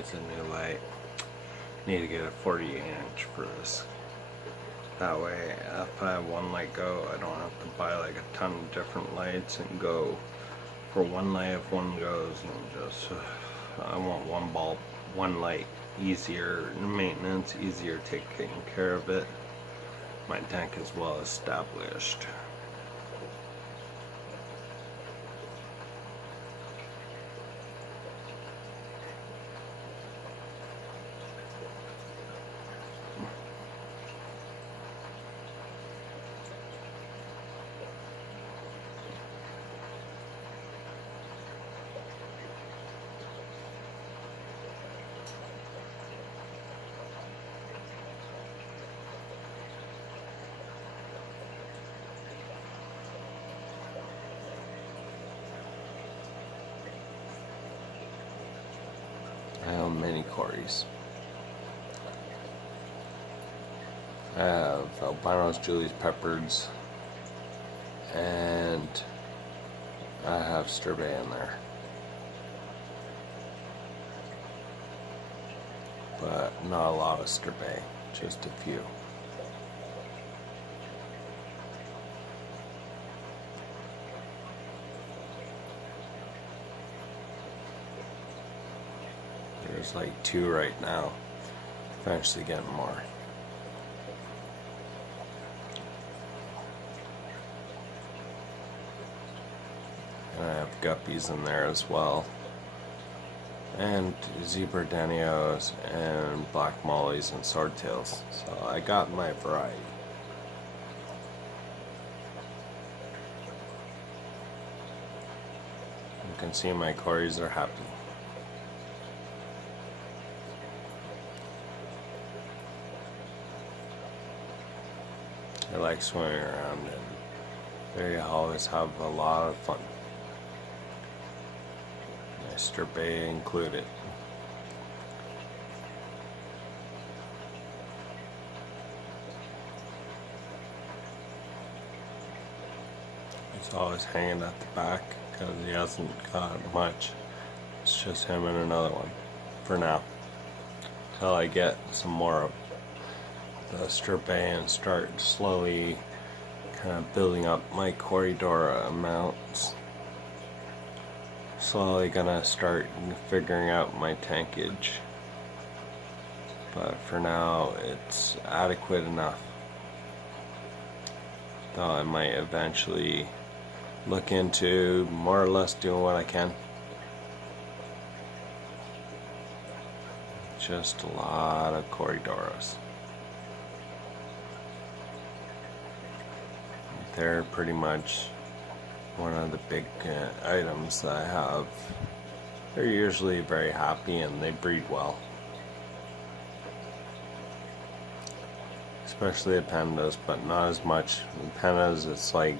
needs a new light. Need to get a 40-inch for this. That way, if I have one light go, I don't have to buy like a ton of different lights and go for one light if one goes, and just I want one bulb, one light, easier maintenance, easier taking care of it. My tank is well established. I have many Corys. I have albinos, Julie's, Peppards, and I have Sturbe in there. But not a lot of Sturbe, just a few. There's like 2 right now. Eventually getting more. And I have guppies in there as well. And zebra danios and black mollies and swordtails. So I got my variety. You can see my Corys are happy. I like swimming around, and there you always have a lot of fun. Mr. Bay included. He's always hanging at the back because he hasn't got much. It's just him and another one for now, till I get some more of the Sturbe and start slowly kind of building up my Corydora amounts. Slowly gonna start figuring out my tankage, but for now it's adequate enough. Though I might eventually look into more or less doing what I can. Just a lot of Corydoras. They're pretty much one of the big items that I have. They're usually very happy and they breed well. Especially the pandas, but not as much. The pandas, it's like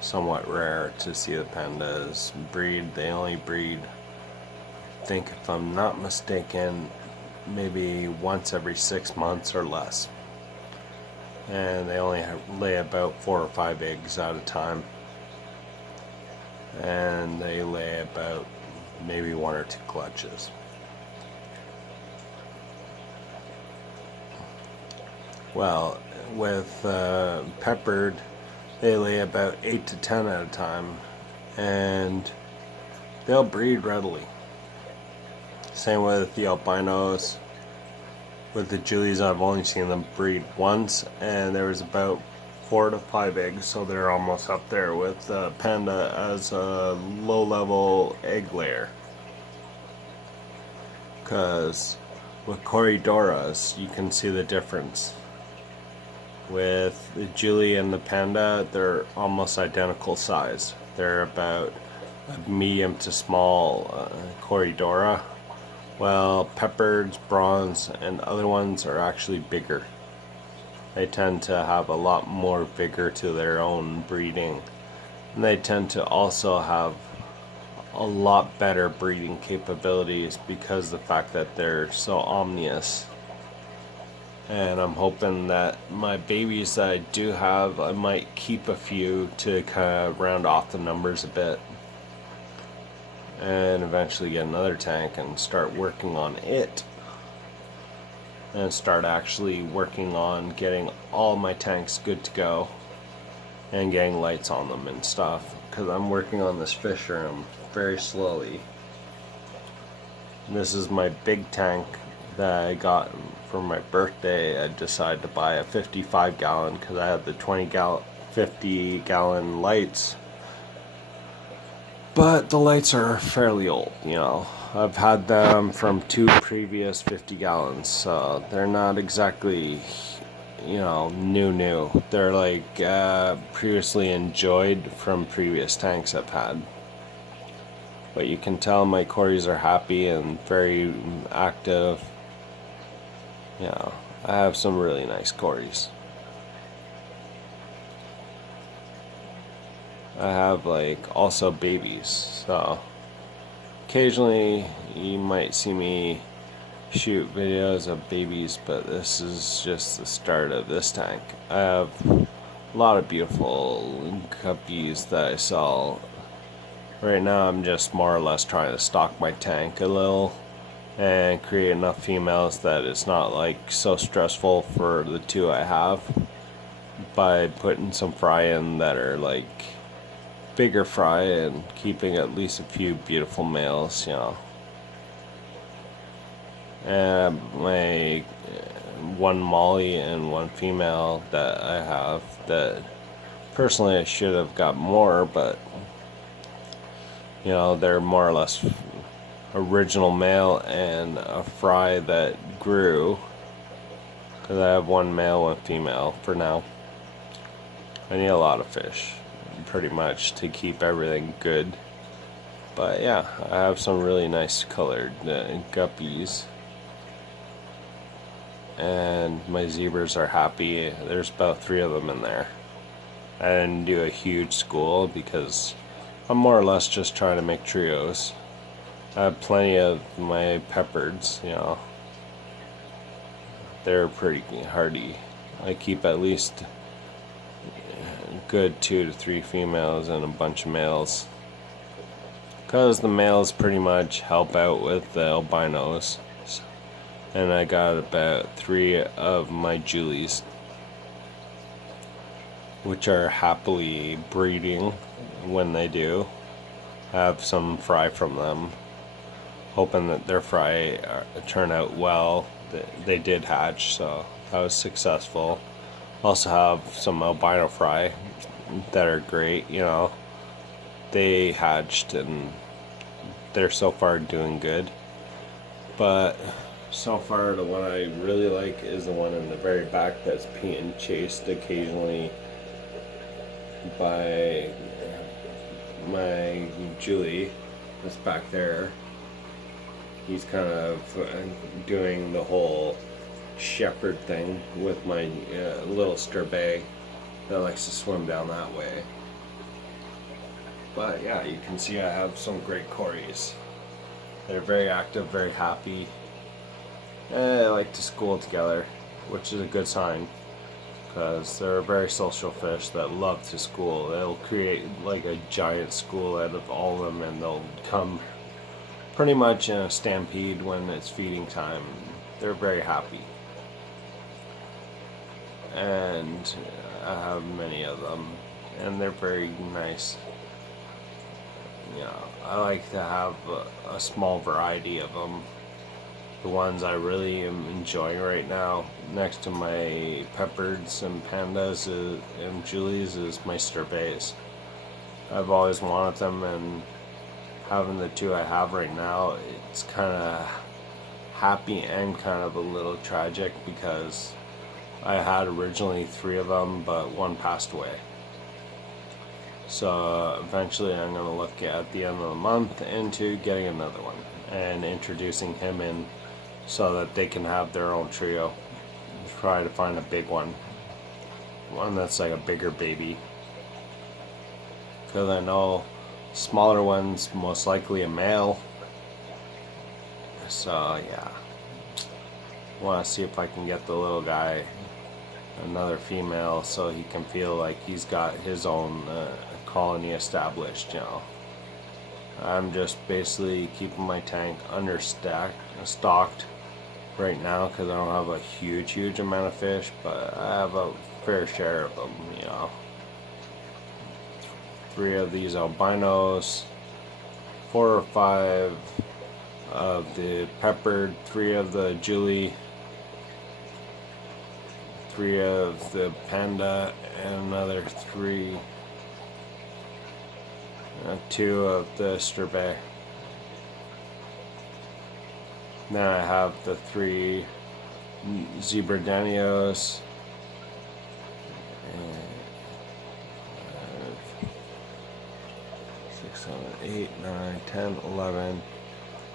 somewhat rare to see the pandas breed. They only breed, I think if I'm not mistaken, maybe once every 6 months or less. And they only lay about 4 or 5 eggs at a time. And they lay about maybe 1 or 2 clutches. Well, with Peppared, they lay about 8 to 10 at a time, and they'll breed readily. Same with the albinos. With the Julies, I've only seen them breed once, and there was about 4 to 5 eggs, so they're almost up there with Panda as a low-level egg layer. Because with Corydoras, you can see the difference. With the Julie and the Panda, they're almost identical size. They're about a medium to small Corydora. Well, Peppards, Bronze, and other ones are actually bigger. They tend to have a lot more vigor to their own breeding. And they tend to also have a lot better breeding capabilities because of the fact that they're so omnious. And I'm hoping that my babies that I do have, I might keep a few to kind of round off the numbers a bit. and eventually get another tank and start working on it, and start actually working on getting all my tanks good to go and getting lights on them and stuff, because I'm working on this fish room very slowly. This is my big tank that I got for my birthday. I decided to buy a 55 gallon because I had the 50 gallon lights, but the lights are fairly old, you know. I've had them from 2 previous 50 gallons, so they're not exactly, you know, new. They're like previously enjoyed from previous tanks I've had. But you can tell my cories are happy and very active. You know, I have some really nice cories. I have like also babies, so occasionally you might see me shoot videos of babies, but this is just the start of this tank. I have a lot of beautiful guppies that I sell. Right now I'm just more or less trying to stock my tank a little and create enough females that it's not like so stressful for the 2 I have, by putting some fry in that are like bigger fry and keeping at least a few beautiful males, you know. And my 1 Molly and 1 female that I have, that personally I should have got more, but you know, they're more or less original male and a fry that grew, because I have 1 male, 1 female for now. I need a lot of fish pretty much to keep everything good. But yeah, I have some really nice colored guppies, and my zebras are happy. There's about 3 of them in there. I didn't do a huge school because I'm more or less just trying to make trios. I have plenty of my peppards, you know. They're pretty hardy. I keep at least good 2 to 3 females and a bunch of males, because the males pretty much help out with the albinos. And I got about 3 of my Julies, which are happily breeding when they do. I have some fry from them, hoping that their fry turn out well. They did hatch, so that was successful. Also have some albino fry that are great, you know. They hatched and they're so far doing good. But so far the one I really like is the one in the very back that's being chased occasionally by my Julie. That's back there. He's kind of doing the whole shepherd thing with my little Sturbay that likes to swim down that way. But yeah, you can see I have some great cories. They're very active, very happy. They like to school together, which is a good sign, because they're a very social fish that love to school. They'll create like a giant school out of all of them, and they'll come pretty much in a stampede when it's feeding time. They're very happy. And I have many of them, and they're very nice. You know, I like to have a small variety of them. The ones I really am enjoying right now, next to my peppards and pandas and Julies, is my Sturbays. I've always wanted them, and having the 2 I have right now, it's kind of happy and kind of a little tragic, because I had originally 3 of them, but 1 passed away. So eventually I'm going to look at the end of the month into getting another one and introducing him in, so that they can have their own trio. Try to find a big one that's like a bigger baby, because I know smaller ones most likely a male. So yeah, I want to see if I can get the little guy another female, so he can feel like he's got his own colony established, you know. I'm just basically keeping my tank stocked right now because I don't have a huge amount of fish, but I have a fair share of them, you know. 3 of these albinos, 4 or 5 of the peppered, 3 of the Julie, 3 of the panda, and another 3, 2 of the striped. Then I have the 3 zebra danios, 6, 7, 8, 9, 10, 11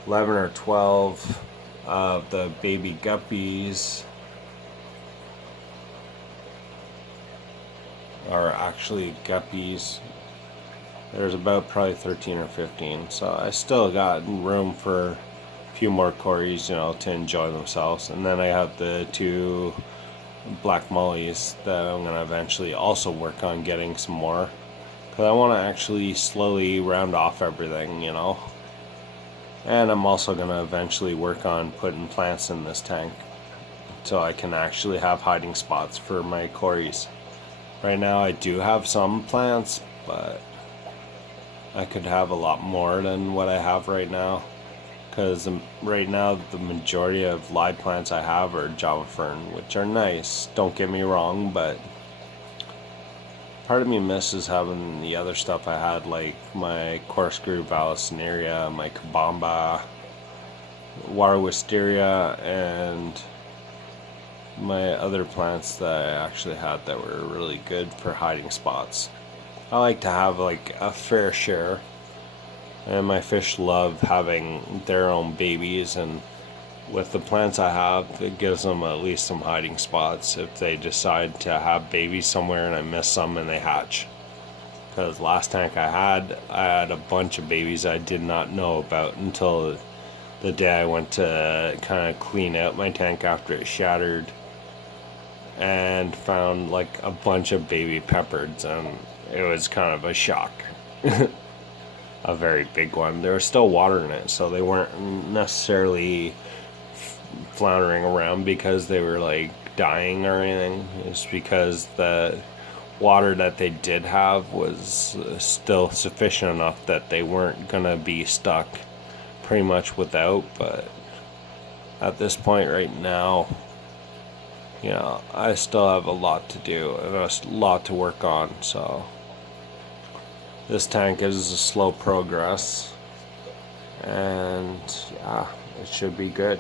or 12 of the baby guppies, are actually guppies. There's about probably 13 or 15, so I still got room for a few more cories, you know, to enjoy themselves. And then I have the 2 black mollies that I'm gonna eventually also work on getting some more, because I want to actually slowly round off everything, you know. And I'm also gonna eventually work on putting plants in this tank so I can actually have hiding spots for my cories. Right now I do have some plants, but I could have a lot more than what I have right now, because right now the majority of live plants I have are Java Fern, which are nice, don't get me wrong, but part of me misses having the other stuff I had, like my corkscrew vallisneria, my kabamba, water wisteria, and my other plants that I actually had that were really good for hiding spots. I like to have like a fair share, and my fish love having their own babies, and with the plants I have, it gives them at least some hiding spots if they decide to have babies somewhere and I miss some and they hatch. Because last tank I had a bunch of babies I did not know about until the day I went to kind of clean out my tank after it shattered, and found like a bunch of baby peppards, and it was kind of a shock. A very big one. There was still water in it, so they weren't necessarily floundering around because they were like dying or anything. It's because the water that they did have was still sufficient enough that they weren't gonna be stuck pretty much without. But at this point right now, you know, I still have a lot to do and a lot to work on, so this tank is a slow progress, and yeah, it should be good.